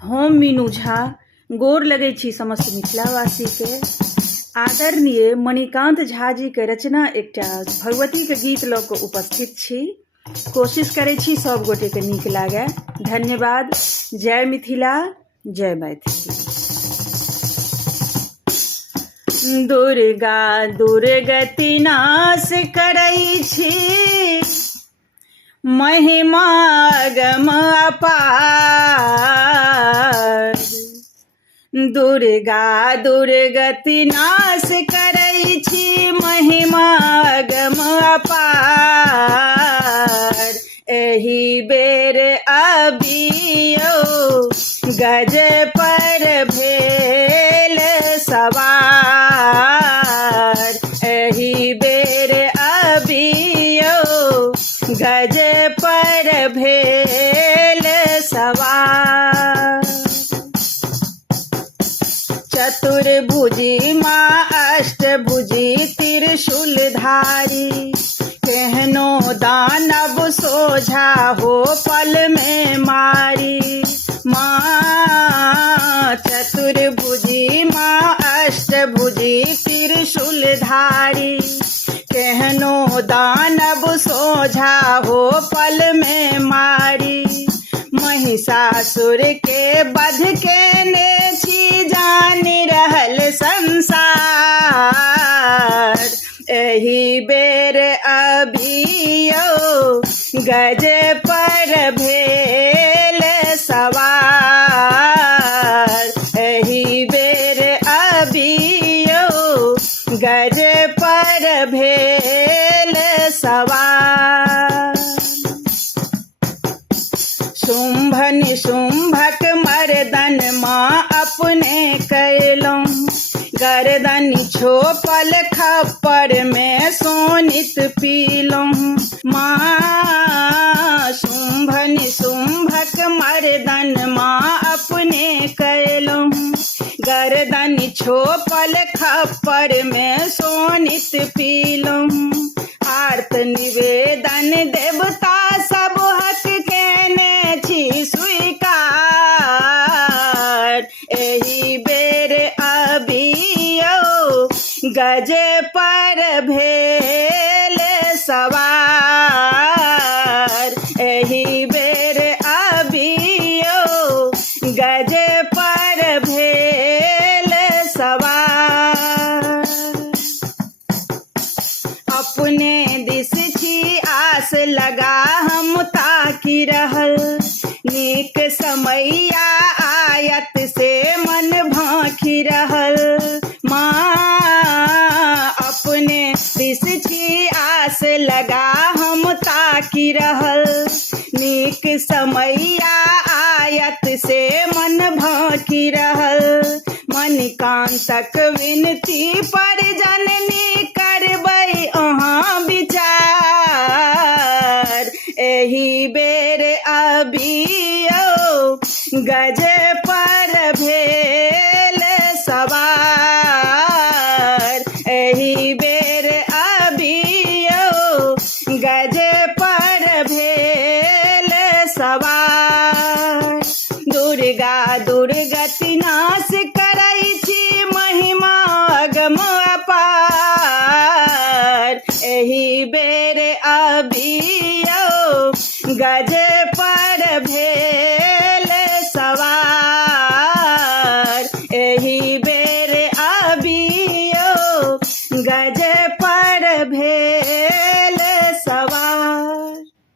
हम मीनू झा गोर लगै छी समस्त मिथिलावासी के। आदरणीय मणिकांत झा जी के रचना एकटा भगवती के गीत लऽ कऽ उपस्थित छी। कोशिश करै छी सब गोटे के नीक लागे। धन्यवाद। जय मिथिला, जय मैथिली। दुर्गा दुर्गति नाश करै छी, महिमा गम अपार। दुर्गा दुर्गति नाश करै छी, महिमा गम अपार। एहि बेर अबियौ गज पर भेल सवार। एहि बेर अबियौ गज पर भेल सवार। चतुर्भुजी माँ अष्टभुजी त्रिशूलधारी, केहनो दानव सोझा हो पल में मारी। माँ चतुर्भुजी माँ अष्टभुजी त्रिशूलधारी, केहनो दानव सोझा हो पल में मारी। महिषासुर के वध केने छी, जान रहल संसार। एहि बेर अबियौ गज पर भेल सवार। एहि बेर अबियौ गज पर भेल सवार। शुंभ निशुंभक मर्दन माँ अपने कैलौं, गर्दन छोपल खप्पर में सोनित पीलौं। माँ शुंभ निशुंभक मर्दन माँ अपने कैलौं, गर्दन छोपल खप्पर में सोनित पीलौं। आर्त निवेदन देवता सब हक केने छी स्वीकार। एहि बेर अबियौ गज पर भेल सवार। एहि बेर अबियौ गज पर भेल सवार। अपने दिस छी आस लगा हम ताकि रहल, नीक समैया आयत से मन भांखि रहल। माँ अपने दिस छी आस लगा हम ताकि रहल, नीक समैया आयत से मन भांखि रहल। मणिकांतक विनती पर जननी करबै अहाँ विचार। एहि बेर अबियौ गज पर भेल सवार। एहि बेर अबियौ गज पर भेल सवार। दुर्गा दुर्गति नाश करै छी, महिमा गम अपार। एहि बेर अबियौ गज पर भेल सवार। एहि बेर अबियौ गज पर भेल